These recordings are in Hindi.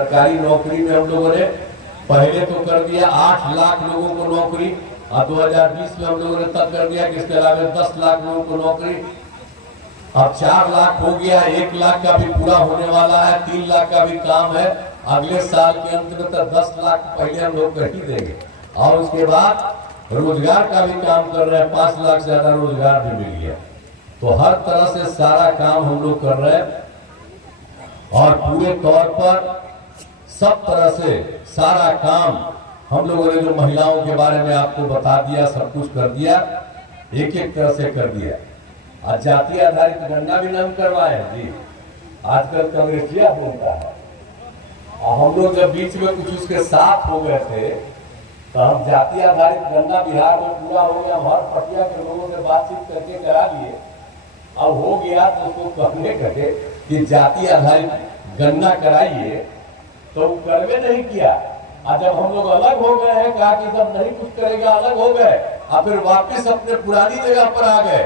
सरकारी नौकरी में हम लोगों ने पहले तो कर दिया 8 लाख लोगों को नौकरी, और 2020 में हम लोगों ने तब कर दिया कि इसके अलावा 10 लाख लोगों को नौकरी। अब 4 लाख हो गया, 1 लाख का भी पूरा होने वाला है, 3 लाख का भी काम है। अगले साल के अंत में तो 10 लाख पहले हम लोग कर ही देंगे, और उसके बाद रोजगार का भी काम कर रहे हैं, 5 लाख से ज्यादा रोजगार भी मिल गया। तो हर तरह से सारा काम हम लोग कर रहे हैं, और पूरे तौर पर सब तरह से सारा काम हम लोगों ने जो महिलाओं के बारे में आपको बता दिया, सब कुछ कर दिया, एक एक तरह से कर दिया। आज जाति आधारित गणना भी नाम करवाए जी, आजकल कांग्रेसिया बोलता है। और हम लोग जब बीच में कुछ उसके साथ हो गए थे, तो हम जाति आधारित गणना बिहार में पूरा हो गया, हर पटिया के लोगों से बातचीत करके करा लिए। अब हो गया तो उसको कहने कहे कि जाति आधारित गणना कराइए, तो करवे नहीं किया। और जब हम लोग अलग हो गए हैं, कहा कि जब नहीं कुछ करेगा, अलग हो गए, और फिर वापस अपने पुरानी जगह पर आ गए।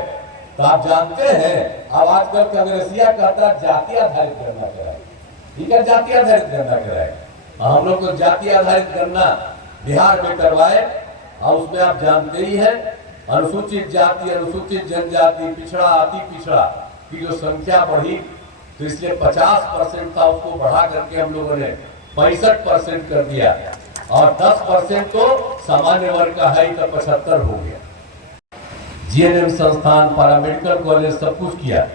तो आप जानते हैं अब आजकल कांग्रेसिया कहता है जाति आधारित गणना कराए, ठीक है, जाति आधारित गणना कराए। हम लोग तो जाति आधारित गणना बिहार में करवाए, और उसमें आप जानते ही हैं अनुसूचित जाति, अनुसूचित जनजाति, पिछड़ा, अति पिछड़ा की जो संख्या बढ़ी, तो इसलिए 50% था, उसको बढ़ा करके हम लोगों ने 65% कर दिया, और 10% तो सामान्य वर्ग का है, तो 75 हो गया। जीएनएम संस्थान, पैरामेडिकल कॉलेज, सब कुछ किया।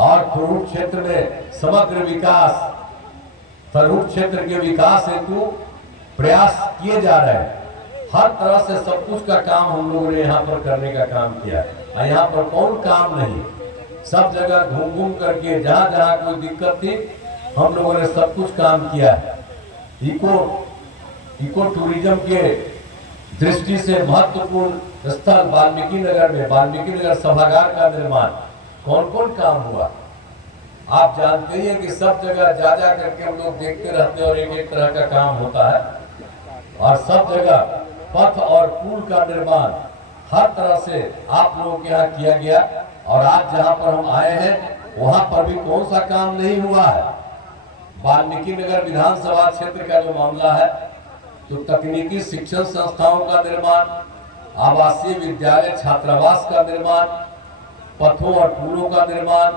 और थरूर क्षेत्र में समग्र विकास, थरूर क्षेत्र के विकास हेतु प्रयास किए जा रहे हैं। हर तरह से सब कुछ का काम हम लोगों ने यहाँ पर करने का काम किया। और यहाँ पर कौन काम नहीं, सब जगह घूम घूम करके जहाँ जहाँ कोई दिक्कत थी, हम लोगों ने सब कुछ काम किया है। इको टूरिज्म के दृष्टि से महत्वपूर्ण स्थल वाल्मीकि नगर में वाल्मीकि नगर सभागार का निर्माण, कौन कौन काम हुआ आप जानते ही हैं कि सब जगह जा जा करके हम लोग देखते रहते हैं, और एक एक तरह का काम होता है। और सब जगह पथ और पुल का निर्माण हर तरह से आप लोगों के यहाँ किया गया। और आज जहाँ पर हम आए हैं, वहाँ पर भी कौन सा काम नहीं हुआ है। वाल्मीकि नगर विधानसभा क्षेत्र का जो मामला है, तो तकनीकी शिक्षण संस्थाओं का निर्माण, आवासीय विद्यालय छात्रावास का निर्माण, पथों और पुलों का निर्माण,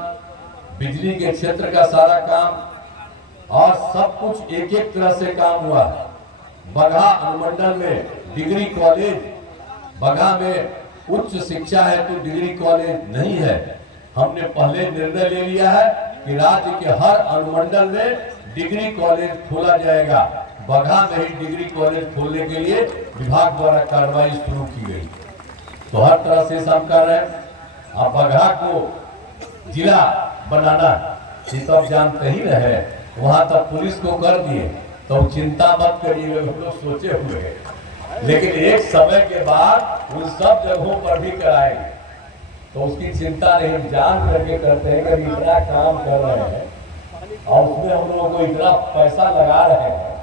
बिजली के क्षेत्र का सारा काम, और सब कुछ एक एक तरह से काम हुआ है। बगहा अनुमंडल में डिग्री कॉलेज, बगहा में उच्च शिक्षा है तो डिग्री कॉलेज नहीं है। हमने पहले निर्णय ले लिया है कि राज्य के हर अनुमंडल में डिग्री कॉलेज खोला जाएगा। बगहा में ही डिग्री कॉलेज खोलने के लिए विभाग द्वारा कार्रवाई शुरू की गई। तो हर तरह से सब कर रहे हैं। अब बगहा को जिला बनाना, ये तो आप जानते ही रहे, वहां तक पुलिस को कर दिए, तो चिंता मत करिए, हम लोग सोचे हुए हैं। लेकिन एक समय के बाद उन सब जगहों पर भी कराएंगे, तो उसकी चिंता नहीं, जान करके करते हैं कि इतना काम कर रहे हैं और उसमें हम लोगों को इतना पैसा लगा रहे हैं,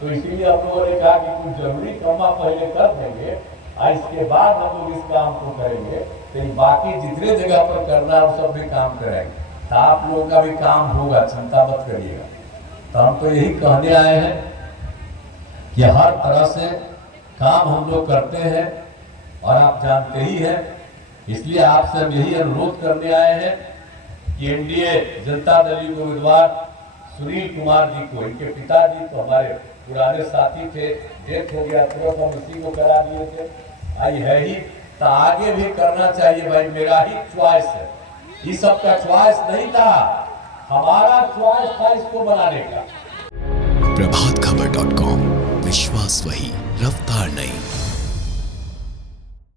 तो इसीलिए हम लोगों ने कहा कि कुछ जरूरी कामा पहले कर देंगे और इसके बाद हम लोग इस काम को करेंगे। तो बाकी जितने जगह पर करना है वो सब भी काम करेंगे, तो आप लोगों का भी काम होगा, चिंता मत करिएगा। तो हम तो यही कहने आए हैं कि हर तरह से काम हम लोग करते हैं, और आप जानते ही हैं, इसलिए आपसे हम यही अनुरोध करने आए हैं कि एनडीए जनता दल के उम्मीदवार सुनील कुमार जी को, इनके पिताजी तो हमारे पुराने साथी थे, डेथ हो गया, तुरंत हम इसी को करा दिए थे, आई है ही, तो आगे भी करना चाहिए भाई, मेरा ही च्वाइस है, ये सबका च्वाइस नहीं था, हमारा च्वाइस था इसको बनाने का। प्रभातखबर.com, विश्वास वही, रफ्तार नहीं।